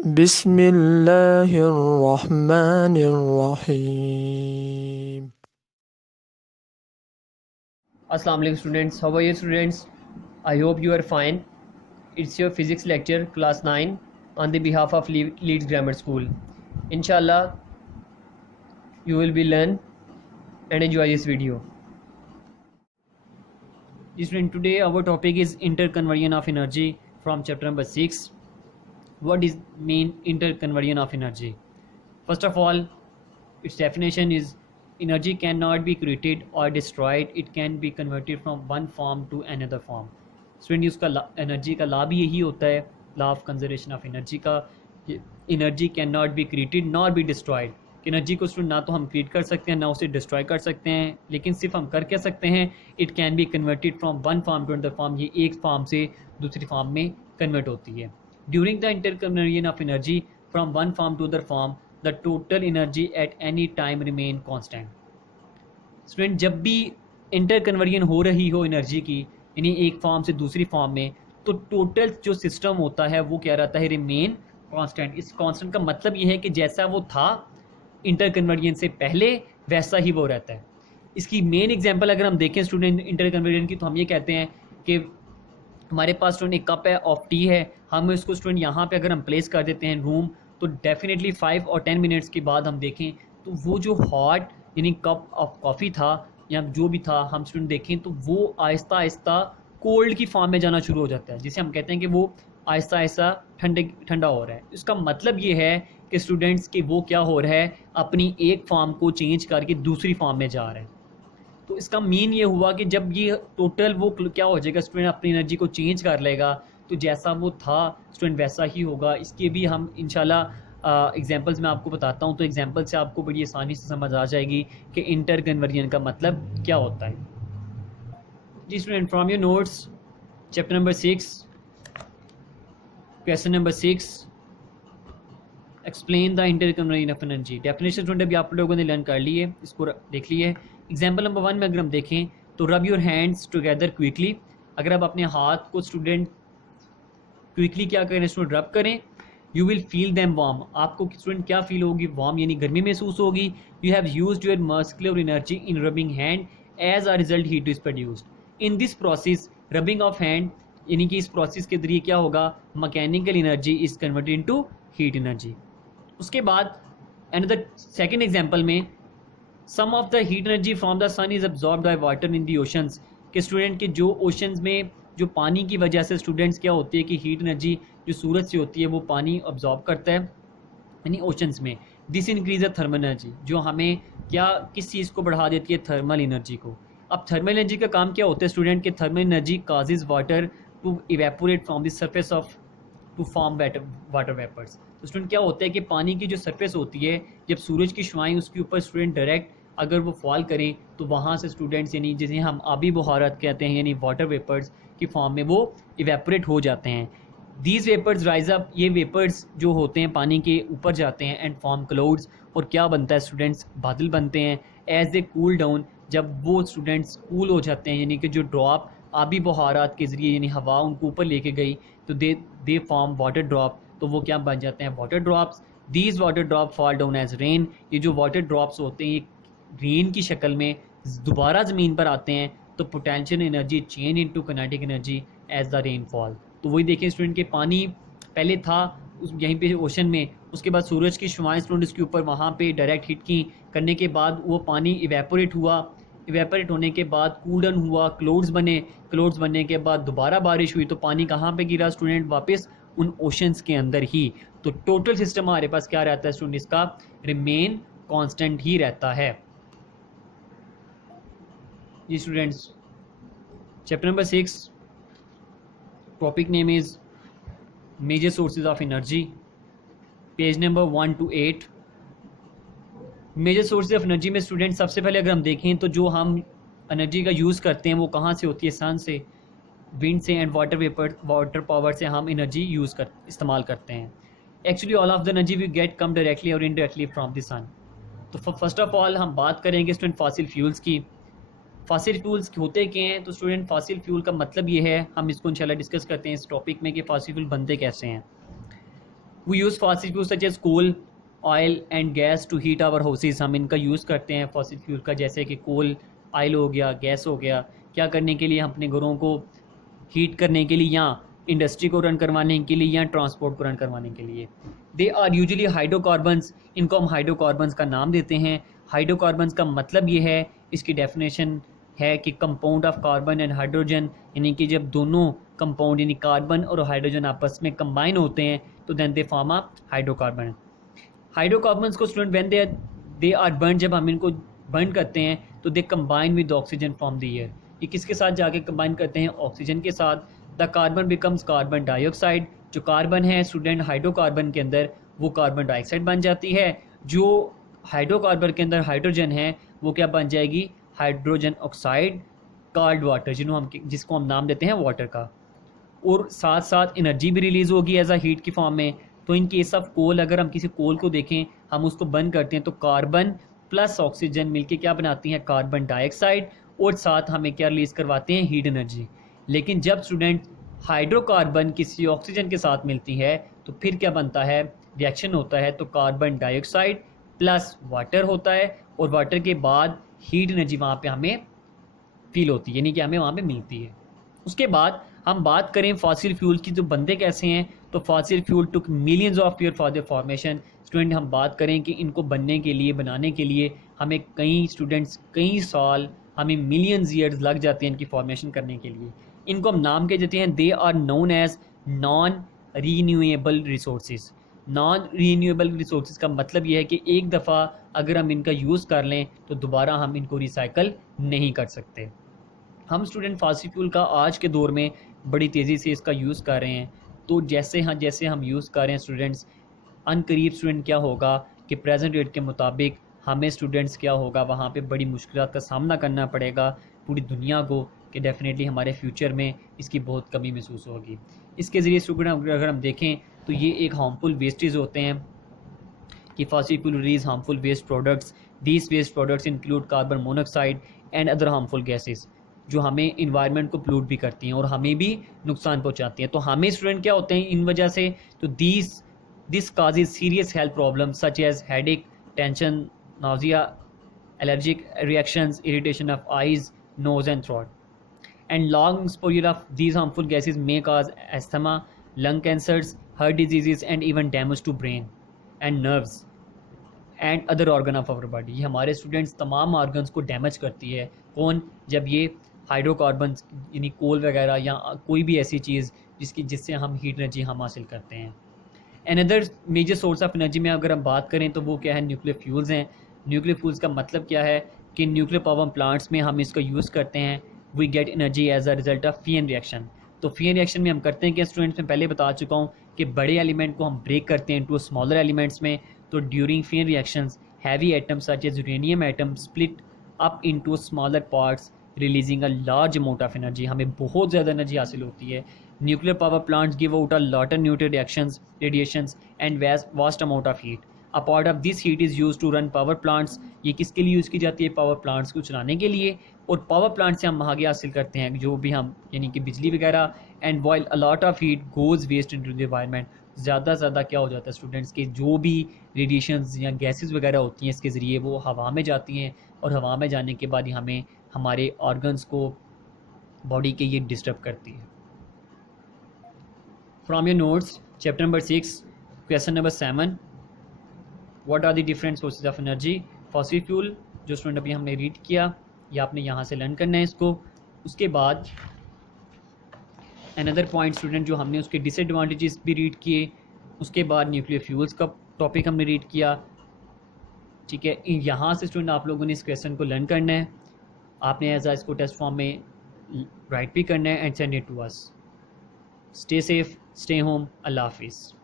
बिस्मिल्लाहिर्रहमानिर्रहीम। Assalamu alaikum students, how are you students? I hope you are fine. It's your physics lecture class 9 on the behalf of Leeds Grammar School. Inshallah you will be learn and enjoy this video. Student, today our topic is interconversion of energy from chapter number 6. What is mean interconversion of energy? First of all, its definition is energy cannot be created or destroyed, it can be converted from one form to another form. Student उसका energy का लाभ यही होता है, law of conservation of energy का, energy can not be created not be destroyed. Energy को student ना तो हम क्रिएट कर सकते हैं ना उसे डिस्ट्रॉय कर सकते हैं, लेकिन सिर्फ हम कर क्या सकते हैं, it can be converted from one form to another form, ये एक फॉर्म से दूसरी फॉर्म में कन्वर्ट होती है। During the interconversion of energy from one form to other form the total energy at any time remain constant. Student, जब भी interconversion हो रही हो एनर्जी की, यानी एक फॉर्म से दूसरी फॉर्म में, तो टोटल जो सिस्टम होता है वो क्या रहता है, रिमेन कांस्टेंट। इस कांस्टेंट का मतलब ये है कि जैसा वो था इंटरकन्वर्जन से पहले वैसा ही वो रहता है। इसकी मेन एग्जांपल अगर हम देखें स्टूडेंट इंटरकन्वर्जन की, तो हम ये कहते हैं कि हमारे पास स्टूडेंट एक कप है ऑफ टी है, हम इसको स्टूडेंट यहाँ पे अगर हम प्लेस कर देते हैं रूम, तो डेफिनेटली 5 और 10 मिनट्स के बाद हम देखें तो वो जो हॉट यानी कप ऑफ कॉफ़ी था या जो भी था, हम स्टूडेंट देखें तो वो आहिस्ता आहिस्ता कोल्ड की फॉर्म में जाना शुरू हो जाता है, जिसे हम कहते हैं कि वो आहिस्ता आहिस्ता ठंडा हो रहा है। इसका मतलब ये है कि स्टूडेंट्स कि वो क्या हो रहा है, अपनी एक फॉर्म को चेंज करके दूसरी फॉर्म में जा रहा है। तो इसका मीन ये हुआ कि जब ये टोटल वो क्या हो जाएगा, स्टूडेंट अपनी एनर्जी को चेंज कर लेगा, तो जैसा वो था स्टूडेंट वैसा ही होगा। इसके भी हम इंशाल्लाह एग्जांपल्स मैं आपको बताता हूँ, तो एग्जांपल से आपको बड़ी आसानी से समझ आ जाएगी कि इंटरकन्वर्जन का मतलब क्या होता है। जी student, from your notes chapter number 6 question number 6, explain the interconversion of energy. Definition student अभी आप लोगों ने लर्न कर ली है, इसको देख लिए। एग्जाम्पल नंबर 1 में अगर हम देखें तो rub your hands together quickly. अगर आप अपने हाथ को स्टूडेंट क्विकली क्या करें स्टूडेंट, रब करें, you will feel them warm. आपको स्टूडेंट क्या फील होगी, वार्म यानी गर्मी महसूस होगी। You have used your muscular energy in rubbing hand, as a result heat is produced. In this process rubbing of hand, यानी कि इस प्रोसेस के जरिए क्या होगा, mechanical energy is converted into heat energy. उसके बाद अनदर सेकंड एग्जांपल में, some of the heat energy from the sun is absorbed by water in the oceans. के स्टूडेंट के जो ओशंस में जो पानी की वजह से स्टूडेंट्स क्या होती है कि हीट एनर्जी जो सूरज से होती है वो पानी अब्जॉर्ब करता है यानी ओशंस में। This increase the thermal energy, जो हमें क्या किस चीज़ को बढ़ा देती है, थर्मल एनर्जी को। अब थर्मल एनर्जी का काम क्या होता है स्टूडेंट के, thermal energy causes water to evaporate from the surface of to form water vapours. तो स्टूडेंट क्या होता है कि पानी की जो सरफेस होती है, जब सूरज की शुआएं उसके ऊपर स्टूडेंट डायरेक्ट अगर वो फॉल करें, तो वहाँ से स्टूडेंट्स यानी जिसे हम आबी बुहारत कहते हैं यानी वाटर वेपर्स की फॉर्म में वो इवेपोरेट हो जाते हैं। दीज वेपर्स राइज अप, ये वेपर्स जो होते हैं पानी के ऊपर जाते हैं एंड फॉर्म क्लाउड्स, और क्या बनता है स्टूडेंट्स, बादल बनते हैं। एज ए कूल डाउन, जब वो स्टूडेंट्स कूल हो जाते हैं यानी कि जो ड्रॉप आबी बुहारात के ज़रिए यानी हवा उनको ऊपर लेके गई, तो दे फॉर्म वाटर ड्रॉप, तो वो क्या बन जाते हैं, water drops. These water drop fall down as rain, ये जो वाटर ड्रॉप्स होते हैं ये रेन की शक्ल में दोबारा ज़मीन पर आते हैं, तो potential energy change into kinetic energy as the rainfall. तो वही देखें स्टूडेंट के पानी पहले था उस यहीं पे ओशन में, उसके बाद सूरज की शुआएं स्टूडेंट उसके ऊपर वहाँ पे डायरेक्ट हिट की, करने के बाद वो पानी इवेपोरेट हुआ, इवेपोरेट होने के बाद कूल डाउन हुआ, क्लाउड्स बने, क्लाउड्स बनने के बाद दोबारा बारिश हुई, तो पानी कहाँ पे गिरा स्टूडेंट, वापस उन ओशंस के अंदर ही। तो टोटल सिस्टम हमारे पास क्या रहता है स्टूडेंट, इसका रिमेन कांस्टेंट ही रहता है। जी students, chapter number 6, topic name is major sources of energy, page number 1 to 8। Major sources of energy में स्टूडेंट सबसे पहले अगर हम देखें तो जो हम एनर्जी का यूज़ करते हैं वो कहाँ से होती है, सन से, विंड से एंड वाटर पावर से हम एनर्जी इस्तेमाल करते हैं। Actually all of the energy we get come directly और इनडायरेक्टली फ्रॉम द सन। तो फर्स्ट ऑफ ऑल हम बात करेंगे स्टूडेंट फॉसिल फ्यूल्स की। फॉसिल फ्यूल्स होते क्या हैं, तो स्टूडेंट फॉसिल फ्यूल का मतलब ये है, हम इसको इंशाल्लाह डिस्कस करते हैं इस टॉपिक में कि फॉसिल फ्यूल बनते कैसे हैं। We use fossil fuel such as coal, oil and gas to heat our houses. हम इनका यूज़ करते हैं फॉसिल फ्यूल का, जैसे कि कोल, ऑयल हो गया, गैस हो गया, क्या करने के लिए? हम अपने घरों को हीट करने के लिए, या इंडस्ट्री को रन करवाने के लिए, या ट्रांसपोर्ट को रन करवाने के लिए। दे आर यूजुअली हाइड्रोकार्बन्स, इनको हम हाइड्रोकार्बन्स का नाम देते हैं। हाइड्रोकार्बन्स का मतलब ये है, इसकी डेफिनेशन है कि compound of carbon and hydrogen, यानी कि जब दोनों कंपाउंड यानी कार्बन और हाइड्रोजन आपस में कंबाइन होते हैं तो then they form a hydrocarbon. Hydrocarbons को student when they are burn, जब हम इनको बर्न करते हैं तो they combine with oxygen from the air. ये किसके साथ जाके कंबाइन करते हैं? ऑक्सीजन के साथ। The carbon becomes carbon dioxide, जो कार्बन है स्टूडेंट हाइड्रोकार्बन के अंदर वो कार्बन डाइऑक्साइड बन जाती है। जो हाइड्रोकार्बन के अंदर हाइड्रोजन है वो क्या बन जाएगी? हाइड्रोजन ऑक्साइड कॉल्ड वाटर, जिसको हम नाम देते हैं वाटर का। और साथ साथ एनर्जी भी रिलीज़ होगी एज अ हीट की फॉर्म में। तो इन केस ऑफ कोल, अगर हम किसी कोल को देखें, हम उसको बर्न करते हैं तो कार्बन प्लस ऑक्सीजन मिलके क्या बनाती हैं? कार्बन डाइऑक्साइड, और साथ हमें क्या रिलीज़ करवाते हैं? Heat energy. लेकिन जब स्टूडेंट हाइड्रोकार्बन किसी ऑक्सीजन के साथ मिलती है तो फिर क्या बनता है? रिएक्शन होता है, तो कार्बन डाइऑक्साइड प्लस वाटर होता है, और वाटर के बाद हीट एनर्जी वहाँ पे हमें फील होती है, यानी कि हमें वहाँ पे मिलती है। उसके बाद हम बात करें फॉसिल फ्यूल की, तो बनते कैसे हैं? तो fossil fuel took millions of year for the formation. Student हम बात करें कि इनको बनने के लिए, बनाने के लिए हमें कई साल, हमें मिलियंस ईयर्स लग जाते हैं इनकी फॉर्मेशन करने के लिए। इनको हम नाम क्या देते हैं? They are known as non renewable resources. Non renewable resources का मतलब यह है कि एक दफ़ा अगर हम इनका यूज़ कर लें तो दोबारा हम इनको रिसाइकल नहीं कर सकते। हम स्टूडेंट फॉसिल फ्यूल का आज के दौर में बड़ी तेज़ी से इसका यूज़ कर रहे हैं। तो जैसे हम यूज़ कर रहे हैं स्टूडेंट्स, अनकरीब स्टूडेंट क्या होगा कि प्रेजेंट रेट के मुताबिक हमें स्टूडेंट्स क्या होगा, वहाँ पे बड़ी मुश्किलात का सामना करना पड़ेगा पूरी दुनिया को, कि डेफिनेटली हमारे फ्यूचर में इसकी बहुत कमी महसूस होगी। इसके ज़रिए स्टूडेंट अगर हम देखें तो ये एक हार्मफुल वेस्टेज होते हैं कि fossil fuel release harmful waste products. These waste products include carbon monoxide and other harmful gases, जो हमें इन्वायरमेंट को पोल्यूट भी करती हैं और हमें भी नुकसान पहुंचाती हैं। तो हमें स्टूडेंट क्या होते हैं इन वजह से? तो this causes serious health problem such as headache, tension, nausea, allergic reactions, irritation of eyes, nose and throat. And long exposure of these harmful gases may cause asthma, lung cancers, heart diseases and even damage to brain and nerves and other organ of our body। ये हमारे students तमाम organs को damage करती है। कौन? जब ये hydrocarbons यानी कोल वगैरह या कोई भी ऐसी चीज़ जिससे हम हीट एनर्जी हम हासिल करते हैं। Another major source of energy में अगर हम बात करें तो वो क्या है? न्यूक्लियर फ्यूल्स हैं। न्यूक्लियर फ्यूल्स का मतलब क्या है कि न्यूक्लियर पावर प्लांट्स में हम इसका यूज़ करते हैं। We get energy as a result of fission reaction. तो फीन रिएक्शन में हम करते हैं कि स्टूडेंट्स में पहले बता चुका हूँ कि बड़े एलिमेंट को हम ब्रेक करते हैं इनटू स्मॉलर एलिमेंट्स में। तो during fission reactions heavy atoms such as uranium atom split up into smaller parts releasing a large amount of energy. हमें बहुत ज़्यादा एनर्जी हासिल होती है। Nuclear power plants give out a lot of nuclear reactions, radiations and vast amount of heat. A part of this heat is use to run power plants. ये किसके लिए use की जाती है? पावर प्लांट्स को चलाने के लिए। और पावर प्लांट से हम आगे हासिल करते हैं जो भी हम यानी कि बिजली वगैरह। And while a lot of heat goes waste into the environment. ज़्यादा से ज़्यादा क्या हो जाता है स्टूडेंट्स के जो भी रेडिएशंस या गैसेस वगैरह होती हैं इसके ज़रिए वो हवा में जाती हैं, और हवा में जाने के बाद ही हमें हमारे ऑर्गन्स को बॉडी के ये डिस्टर्ब करती है। From your notes chapter number 6 question number 7, what are the different sources of energy? Fossil fuel जो स्टूडेंट अभी हमने रीड किया, या आपने यहाँ से लर्न करना है इसको। उसके बाद अनदर पॉइंट स्टूडेंट जो हमने उसके डिसएडवांटेजेस भी रीड किए। उसके बाद न्यूक्लियर फ्यूल्स का टॉपिक हमने रीड किया। ठीक है, यहाँ से स्टूडेंट आप लोगों ने इस क्वेश्चन को लर्न करना है। आपने एज इसको टेस्ट फॉर्म में राइट भी करना है and send it to us. Stay safe, stay home, अल्लाह हाफिज़।